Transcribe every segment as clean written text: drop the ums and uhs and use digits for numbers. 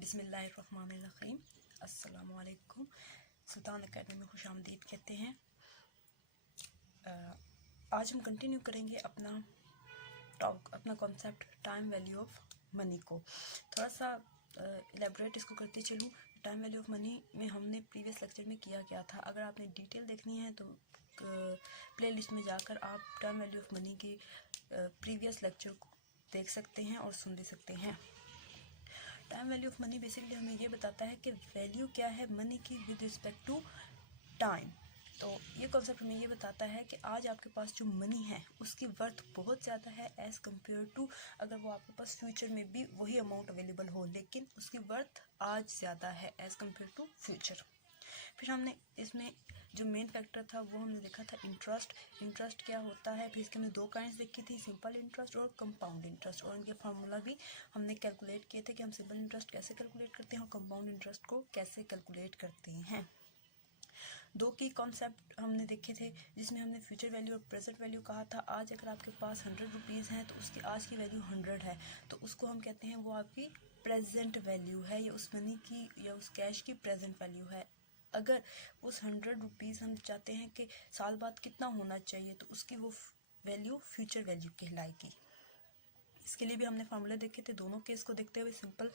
बिस्मिल्लाहिर्रहमानिर्रहीम। अस्सलामुअलैकुम। सुल्तान अकेडमी में खुशामदीद कहते हैं। आज हम कंटिन्यू करेंगे अपना concept time value of money को। थोड़ा सा एलेबरेट इसको करते चलूँ। टाइम वैल्यू ऑफ मनी में हमने प्रीवियस लेक्चर में किया क्या था। अगर आपने डिटेल देखनी है तो प्लेलिस्ट में जाकर आप टाइम वैल्यू ऑफ मनी के प्रीवियस लेक्चर को देख सकते हैं और सुन भी सकते हैं। Time value of money basically हमें ये बताता है कि वैल्यू क्या है मनी की विद रिस्पेक्ट टू टाइम। तो ये कॉन्सेप्ट हमें ये बताता है कि आज आपके पास जो मनी है उसकी वर्थ बहुत ज़्यादा है एज़ कम्पेयर टू अगर वो आपके पास फ्यूचर में भी वही अमाउंट अवेलेबल हो, लेकिन उसकी वर्थ आज ज़्यादा है एज़ कम्पेयर टू फ्यूचर। फिर हमने इसमें जो मेन फैक्टर था वो हमने देखा था इंटरेस्ट क्या होता है। फिर इसके हमने दो काइंड्स देखी थी, सिंपल इंटरेस्ट और कंपाउंड इंटरेस्ट, और उनके फार्मूला भी हमने कैलकुलेट किए थे कि हम सिंपल इंटरेस्ट कैसे कैलकुलेट करते हैं और कंपाउंड इंटरेस्ट को कैसे कैलकुलेट करते हैं। दो की कॉन्सेप्ट हमने देखे थे जिसमें हमने फ्यूचर वैल्यू और प्रेजेंट वैल्यू कहा था। आज अगर आपके पास 100 रुपीज़ हैं तो उसकी आज की वैल्यू 100 है, तो उसको हम कहते हैं वो आपकी प्रेजेंट वैल्यू है, या उस मनी की या उस कैश की प्रेजेंट वैल्यू है। अगर उस 100 रुपीज़ हम चाहते हैं कि साल बाद कितना होना चाहिए तो उसकी वो वैल्यू फ्यूचर वैल्यू कहलाएगी। इसके लिए भी हमने फार्मूले देखे थे। दोनों केस को देखते हुए सिंपल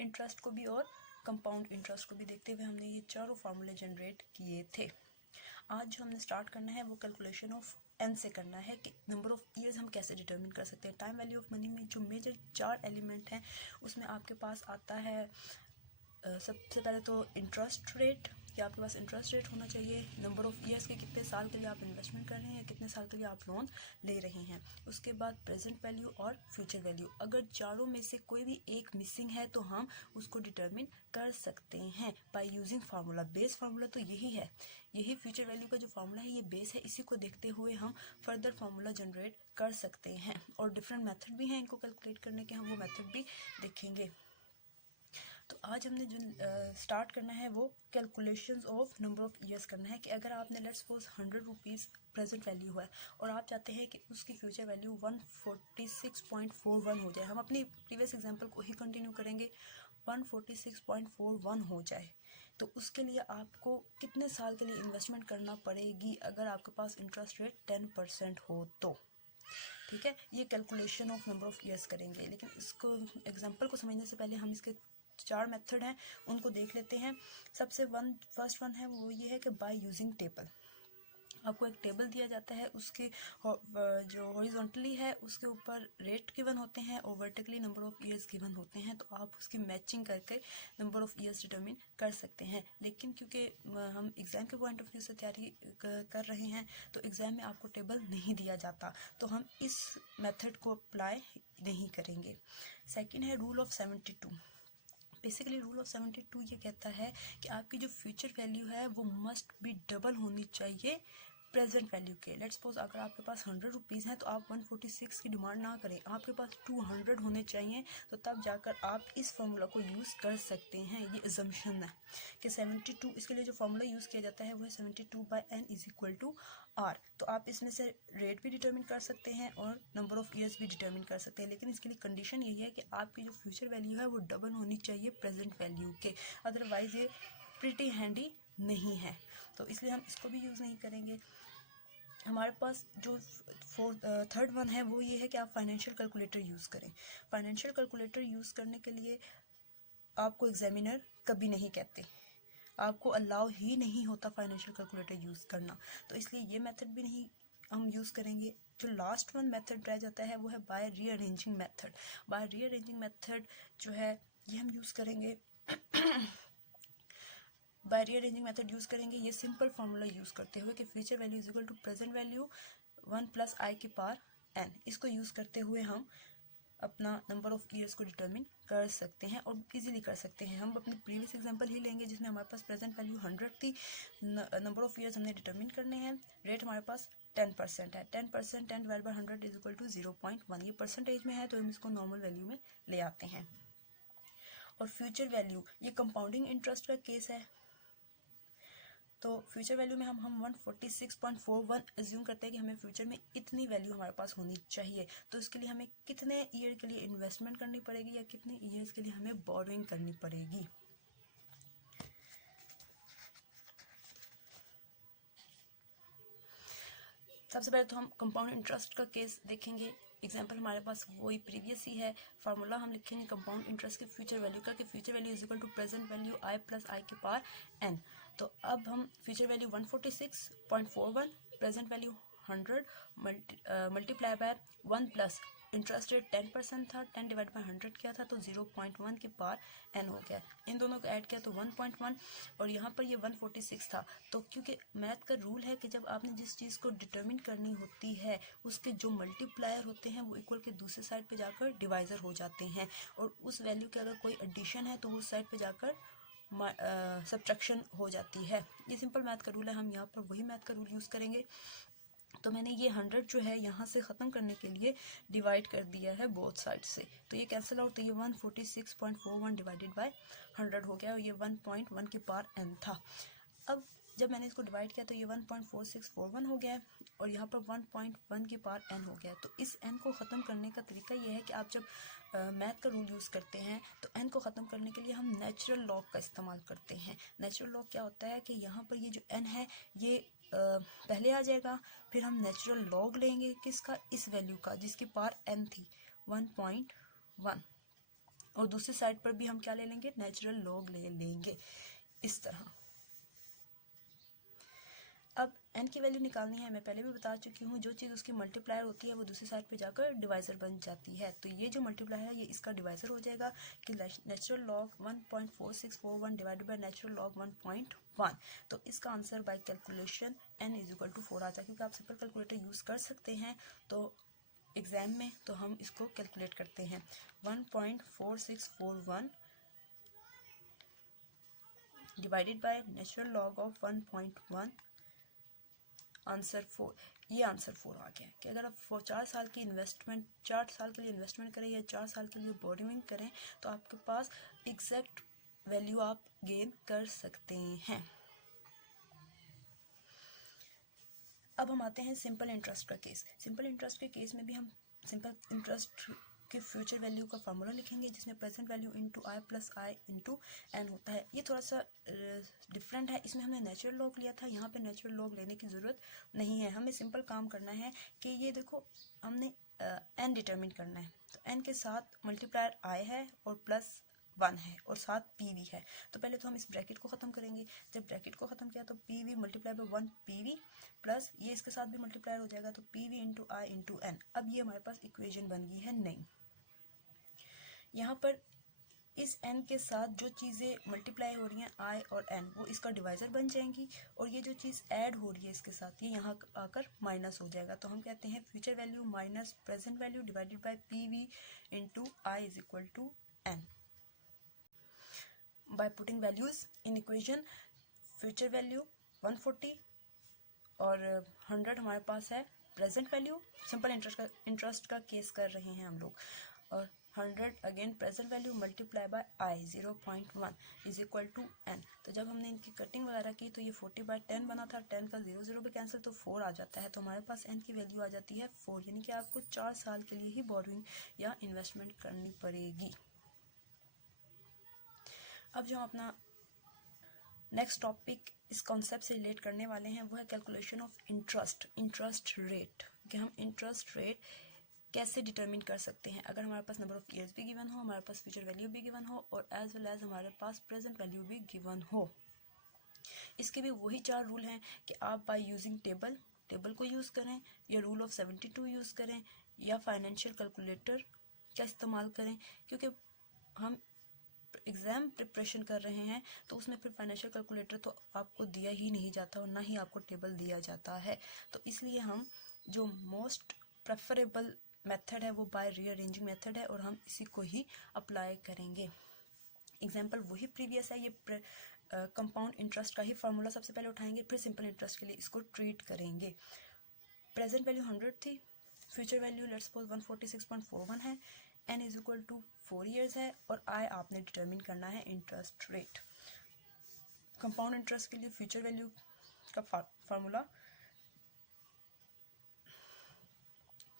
इंटरेस्ट को भी और कंपाउंड इंटरेस्ट को भी देखते हुए हमने ये चारों फार्मूले जनरेट किए थे। आज जो हमने स्टार्ट करना है वो कैलकुलेशन ऑफ एन से करना है कि नंबर ऑफ ईयर्स हम कैसे डिटरमिन कर सकते हैं। टाइम वैल्यू ऑफ मनी में जो मेजर 4 एलिमेंट हैं उसमें आपके पास आता है सबसे पहले तो इंटरेस्ट रेट, कि आपके पास इंटरेस्ट रेट होना चाहिए। नंबर ऑफ ईयर्स के कितने साल के लिए आप इन्वेस्टमेंट कर रहे हैं, कितने साल के लिए आप लोन ले रहे हैं। उसके बाद प्रेजेंट वैल्यू और फ्यूचर वैल्यू। अगर चारों में से कोई भी एक मिसिंग है तो हम उसको डिटरमिन कर सकते हैं by using formula. Base formula तो यही है, यही फ्यूचर वैल्यू का जो फार्मूला है ये बेस है। इसी को देखते हुए हम फर्दर फार्मूला जनरेट कर सकते हैं, और डिफरेंट मेथड भी हैं इनको कैलकुलेट करने के, हम वो मेथड भी देखेंगे। तो आज हमने जो स्टार्ट करना है वो calculations of number of years करना है। कि अगर आपने let's suppose 100 rupees present value है और आप चाहते हैं कि उसकी फ्यूचर वैल्यू 146.41 हो जाए। हम अपनी प्रीवियस एग्जांपल को ही कंटिन्यू करेंगे, 146.41 हो जाए तो उसके लिए आपको कितने साल के लिए इन्वेस्टमेंट करना पड़ेगी अगर आपके पास इंटरेस्ट रेट 10% हो तो। ठीक है, ये calculation of number of years करेंगे, लेकिन इसको एग्जांपल को समझने से पहले हम इसके 4 मेथड हैं उनको देख लेते हैं। फर्स्ट वन है वो ये है कि बाय यूजिंग टेबल। आपको एक टेबल दिया जाता है, उसके जो हॉरिजॉन्टली है उसके ऊपर रेट गिवन होते हैं और vertically number of years given होते हैं, तो आप उसकी मैचिंग करके नंबर ऑफ ईयर्स डिटरमिन कर सकते हैं। लेकिन क्योंकि हम एग्ज़ाम के पॉइंट ऑफ व्यू से तैयारी कर रहे हैं तो एग्ज़ाम में आपको टेबल नहीं दिया जाता, तो हम इस मेथड को अप्लाई नहीं करेंगे। सेकेंड है rule of 72। Basically rule of 72 ये कहता है कि आपकी जो फ्यूचर वैल्यू है वो मस्ट बी डबल होनी चाहिए प्रेजेंट वैल्यू के। लेट्स सपोज अगर आपके पास 100 रुपीज़ हैं तो आप 146 की डिमांड ना करें, आपके पास 200 होने चाहिए, तो तब जाकर आप इस फार्मूला को यूज़ कर सकते हैं। ये अजम्पशन है कि 72, इसके लिए जो फार्मूला यूज़ किया जाता है वो है 72/n=r। तो आप इसमें से रेट भी डिटरमिन कर सकते हैं और नंबर ऑफ ईयर्स भी डिटरमिन कर सकते हैं, लेकिन इसके लिए कंडीशन यही है कि आपकी जो फ्यूचर वैल्यू है वो डबल होनी चाहिए प्रेजेंट वैल्यू के, अदरवाइज़ ये प्रिटी हैंडी नहीं है, तो इसलिए हम इसको भी यूज़ नहीं करेंगे। हमारे पास जो थर्ड वन है वो ये है कि आप फाइनेंशियल कैलकुलेटर यूज़ करें। फाइनेंशियल कैलकुलेटर यूज़ करने के लिए आपको एग्जामिनर कभी नहीं कहते, आपको अलाउ ही नहीं होता फाइनेंशियल कैलकुलेटर यूज़ करना, तो इसलिए ये मेथड भी नहीं हम यूज़ करेंगे। जो लास्ट वन मेथड रह जाता है वो है by rearranging method. By rearranging method जो है ये हम यूज़ करेंगे बाय रीअरेंजिंग मेथड यूज़ करेंगे ये सिंपल फार्मूला यूज़ करते हुए कि future value is equal to present value 1 + i⁻n। इसको यूज़ करते हुए हम अपना नंबर ऑफ ईयर्स को डिटरमिन कर सकते हैं और इजीली कर सकते हैं। हम अपनी प्रीवियस एग्जांपल ही लेंगे जिसमें हमारे पास प्रेजेंट वैल्यू 100 थी, नंबर ऑफ ईयर्स हमने डिटरमिन करने हैं, रेट हमारे पास 10% है। 10% 10/100 इज इक्वल टू 0.1। ये परसेंटेज में है तो हम इसको नॉर्मल वैल्यू में ले आते हैं। और फ्यूचर वैल्यू ये कंपाउंडिंग इंटरेस्ट का केस है। तो फ्यूचर वैल्यू में हम 146.41 एज्यूम करते हैं कि हमें फ्यूचर में इतनी वैल्यू हमारे पास होनी चाहिए। तो इसके लिए हमें कितने ईयर के लिए इन्वेस्टमेंट करनी पड़ेगी या कितने ईयर्स के लिए हमें बोरोइंग करनी पड़ेगी। सबसे पहले तो हम कंपाउंड इंटरेस्ट का केस देखेंगे। एग्जाम्पल हमारे पास वही प्रीवियस ही है। फार्मूला हम लिखेंगे कंपाउंड इंटरेस्ट के फ्यूचर वैल्यू का, कि future value is equal to present value i plus i के पावर एन। तो अब हम future value 146.41, present value 100 multiply by 1 plus interest rate 10% था, 10 डिवाइड बाय 100 किया था तो 0.1 के पार एन हो गया। इन दोनों को ऐड किया तो 1.1 और यहाँ पर ये 146 था। तो क्योंकि मैथ का रूल है कि जब आपने जिस चीज़ को डिटरमिन करनी होती है उसके जो मल्टीप्लायर होते हैं वो इक्वल के दूसरे साइड पे जाकर डिवाइज़र हो जाते हैं, और उस वैल्यू के अगर कोई एडिशन है तो उस साइड पे जाकर सब्ट्रैक्शन हो जाती है। ये सिंपल मैथ का रूल है, हम यहाँ पर वही मैथ का रूल यूज़ करेंगे। तो मैंने ये 100 जो है यहाँ से ख़त्म करने के लिए डिवाइड कर दिया है बोथ साइड से, तो ये कैंसिल आउट, तो ये 146.41 डिवाइडेड बाय 100 हो गया और ये 1.1 के पार n था। अब जब मैंने इसको डिवाइड किया तो ये 1.4641 हो गया है और यहाँ पर 1.1 के पार n हो गया है। तो इस n को ख़त्म करने का तरीका ये है कि आप जब मैथ का रूल यूज़ करते हैं तो n को ख़त्म करने के लिए हम नेचुरल लॉग का इस्तेमाल करते हैं। नेचुरल लॉग क्या होता है कि यहाँ पर ये जो n है ये पहले आ जाएगा, फिर हम नेचुरल लॉग लेंगे किसका, इस वैल्यू का जिसकी पावर n थी 1.1, और दूसरी साइड पर भी हम क्या ले लेंगे, नेचुरल लॉग ले लेंगे इस तरह। अब n की वैल्यू निकालनी है, मैं पहले भी बता चुकी हूँ, जो चीज़ उसकी मल्टीप्लायर होती है वो दूसरी साइड पे जाकर डिवाइज़र बन जाती है। तो ये जो मल्टीप्लायर है ये इसका डिवाइज़र हो जाएगा कि natural log 1.4641 divided by natural log 1.1। तो इसका answer by calculation n is equal to 4 आता है। क्योंकि आप सिंपल कैलकुलेटर यूज़ कर सकते हैं तो एग्ज़ाम में तो हम इसको कैलकुलेट करते हैं। 1.4641 divided by natural log of 1.1, answer 4। ये आंसर 4 आ गया कि अगर आप 4 साल की इन्वेस्टमेंट 4 साल के लिए इन्वेस्टमेंट करें या 4 साल के लिए बोरोइंग करें तो आपके पास एग्जैक्ट वैल्यू आप गेन कर सकते हैं। अब हम आते हैं सिंपल इंटरेस्ट का केस। सिंपल इंटरेस्ट के केस में भी हम सिंपल इंटरेस्ट के फ्यूचर वैल्यू का फार्मूला लिखेंगे जिसमें प्रेजेंट वैल्यू इंटू आई प्लस आई इंटू एन होता है। ये थोड़ा सा डिफरेंट है, इसमें हमने नेचुरल लॉग लिया था, यहाँ पे नेचुरल लॉग लेने की ज़रूरत नहीं है। हमें सिंपल काम करना है कि ये देखो हमने एन डिटरमिन करना है, तो एन के साथ मल्टीप्लायर आई है और प्लस 1 है और साथ पी वी है। तो पहले तो हम इस ब्रैकेट को ख़त्म करेंगे। जब ब्रैकेट को ख़त्म किया तो P V multiply by 1 P V plus ये इसके साथ भी मल्टीप्लायर हो जाएगा तो पी वी इंटू आई इंटू एन। अब ये हमारे पास इक्वेशन बन गई है नहीं। यहाँ पर इस n के साथ जो चीज़ें मल्टीप्लाई हो रही हैं i और n वो इसका डिवाइज़र बन जाएंगी, और ये जो चीज़ ऐड हो रही है इसके साथ ये यहाँ आकर माइनस हो जाएगा। तो हम कहते हैं future value minus present value divided by P V into I is equal to n। By putting values in equation, future value 140 और 100 हमारे पास है प्रेजेंट वैल्यू। सिंपल इंटरेस्ट का केस कर रहे हैं हम लोग, और 100 again present value multiply by I 0.1 is equal to n। तो जब हमने इनकी कटिंग वगैरह की तो ये 40/10 बना था, 10 का 0 पे कैंसिल तो 4 आ जाता है। तो हमारे पास n की वैल्यू आ जाती है 4, यानी कि आपको 4 साल के लिए ही बोरोइंग या इन्वेस्टमेंट करनी पड़ेगी। अब जो हम अपना नेक्स्ट टॉपिक इस कॉन्सेप्ट से रिलेट करने वाले हैं वो है कैलकुलेशन ऑफ इंटरेस्ट रेट, कि हम इंटरेस्ट रेट कैसे डिटरमिन कर सकते हैं अगर हमारे पास नंबर ऑफ ईयर्स भी गिवन हो, हमारे पास फ्यूचर वैल्यू भी गिवन हो और एज वेल एज हमारे पास प्रेजेंट वैल्यू भी गिवन हो। इसके भी वही 4 रूल हैं कि आप बाय यूजिंग टेबल को यूज़ करें या रूल ऑफ 72 यूज़ करें या फाइनेंशियल कैलकुलेटर का इस्तेमाल करें। क्योंकि हम एग्ज़ाम प्रिपरेशन कर रहे हैं तो उसमें फिर फाइनेंशियल कैलकुलेटर तो आपको दिया ही नहीं जाता और ना ही आपको टेबल दिया जाता है। तो इसलिए हम जो मोस्ट प्रेफरेबल मेथड है वो बाय रीअरेंजिंग मेथड है और हम इसी को ही अप्लाई करेंगे। एग्जाम्पल वही प्रीवियस है, ये कंपाउंड इंटरेस्ट का ही फार्मूला सबसे पहले उठाएंगे, फिर सिंपल इंटरेस्ट के लिए इसको ट्रीट करेंगे। प्रेजेंट वैल्यू 100 थी, फ्यूचर वैल्यू लेट्स सपोज 146.41 है, n is equal to 4 years है और i आपने डिटरमिन करना है इंटरेस्ट रेट। कंपाउंड इंटरेस्ट के लिए फ्यूचर वैल्यू का formula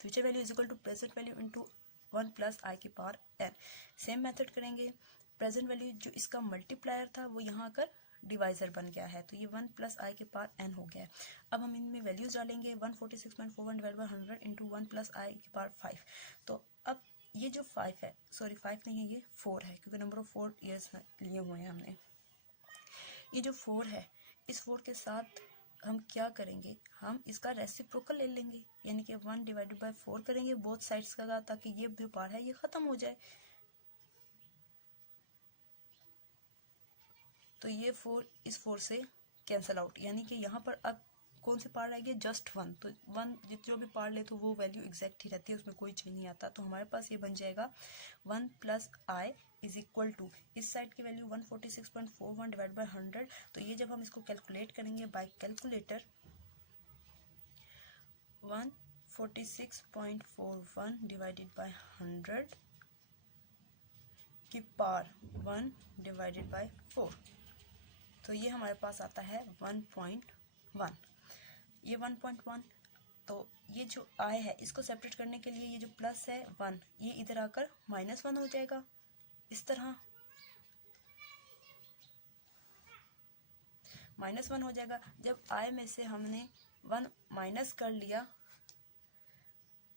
future value is equal to present value into 1 plus i की पावर n। सेम मेथड करेंगे, प्रेजेंट वैल्यू जो इसका मल्टीप्लायर था वो यहाँ आकर डिवाइजर बन गया है, तो ये 1 प्लस आई के पावर n हो गया है। अब हम इनमें वैल्यूज डालेंगे, 146.41 divide by 100 into 1 plus i की पावर 5। तो अब ये जो 5 है, सॉरी 5 नहीं है, ये 4 है, क्योंकि नंबर ऑफ 4 ईयर्स लिए हुए हैं हमने। ये जो 4 है, इस 4 के साथ हम क्या करेंगे, हम इसका रेसिप्रोकल ले लेंगे, यानी कि 1 डिवाइडेड बाई 4 करेंगे बोथ साइड्स का, ताकि ये जो पार्ट है ये खत्म हो जाए। तो ये 4 इस 4 से कैंसिल आउट, यानी कि यहाँ पर अब कौन से पार्ट आएंगे, जस्ट 1। तो 1 जो भी पार्ट ले तो वो वैल्यू एग्जैक्ट ही रहती है, उसमें कोई चेंज नहीं आता। तो हमारे पास ये बन जाएगा 1 plus I is equal to, इस साइड की वैल्यू 146.41 डिवाइड बाई 100। तो ये जब हम इसको कैलकुलेट करेंगे बाय कैलकुलेटर, 146.41 डिवाइडेड बाय 100 की पावर 1 डिवाइडेड बाय 4, तो ये हमारे पास आता है 1.1। ये 1.1, तो ये जो आई है इसको सेपरेट करने के लिए ये जो प्लस है 1, ये इधर आकर -1 हो जाएगा, इस तरह -1 हो जाएगा। जब आई में से हमने 1 माइनस कर लिया,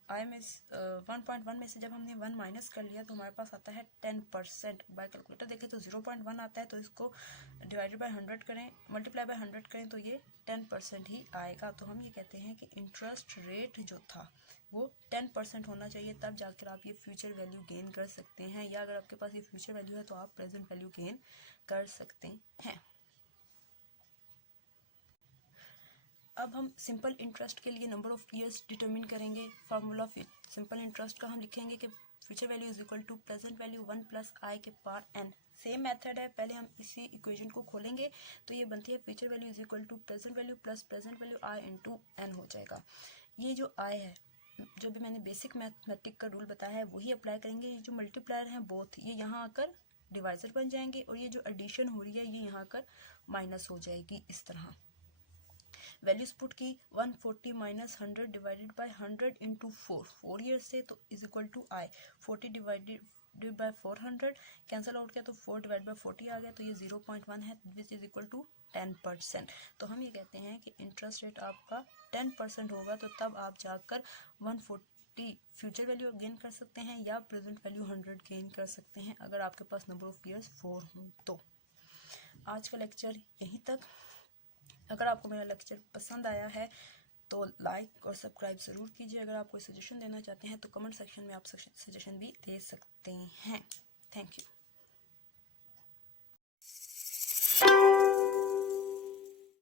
आई में 1.1 में से जब हमने 1 माइनस कर लिया तो हमारे पास आता है 10%। बाय कैलकुलेटर देखें तो 0.1 आता है, तो इसको डिवाइडेड बाय 100 करें, मल्टीप्लाई बाय 100 करें तो ये 10% ही आएगा। तो हम ये कहते हैं कि इंटरेस्ट रेट जो था वो 10% होना चाहिए, तब जाकर आप ये फ्यूचर वैल्यू गेन कर सकते हैं, या अगर आपके पास ये फ्यूचर वैल्यू है तो आप प्रेजेंट वैल्यू गेन कर सकते हैं। अब हम सिंपल इंटरेस्ट के लिए नंबर ऑफ ईयर्स डिटरमिन करेंगे। फार्मूला सिंपल इंटरेस्ट का हम लिखेंगे कि future value is equal to present value 1 plus i के पावर n। सेम मेथड है, पहले हम इसी इक्वेशन को खोलेंगे तो ये बनती है future value is equal to present value plus present value I into n हो जाएगा। ये जो आई है, जो भी मैंने बेसिक मैथमेटिक का रूल बताया है वही अप्लाई करेंगे। ये जो मल्टीप्लायर हैं बोथ, ये यहाँ आकर डिवाइजर बन जाएंगे, और ये जो एडिशन हो रही है ये यहाँ आकर माइनस हो जाएगी, इस तरह। वैल्यूज पुट की 140 minus 100 divided by 100 into 4 years से, तो is equal to I 40 divided by 400 cancel out किया तो 4 डिवाइड बाय 40 आ गया, तो ये 0.1 है विच इज इक्वल टू 10%। तो हम ये कहते हैं कि इंटरेस्ट रेट आपका 10% होगा, तो तब आप जाकर 140 फ्यूचर वैल्यू गेन कर सकते हैं या प्रेजेंट वैल्यू 100 गेन कर सकते हैं, अगर आपके पास नंबर ऑफ ईयर्स 4 हों तो। आज का लेक्चर यहीं तक। अगर आपको मेरा लेक्चर पसंद आया है तो लाइक और सब्सक्राइब ज़रूर कीजिए। अगर आप कोई सजेशन देना चाहते हैं तो कमेंट सेक्शन में आप सजेशन भी दे सकते हैं। Thank you.